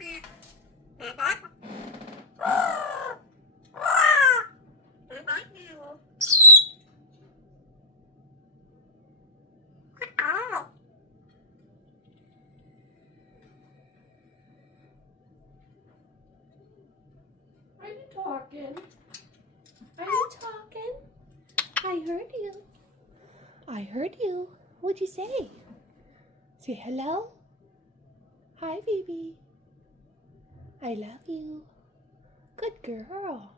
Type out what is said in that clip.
Are you talking? Are you talking? I heard you. I heard you. What'd you say? Say hello? Hi, baby. I love you. Good girl.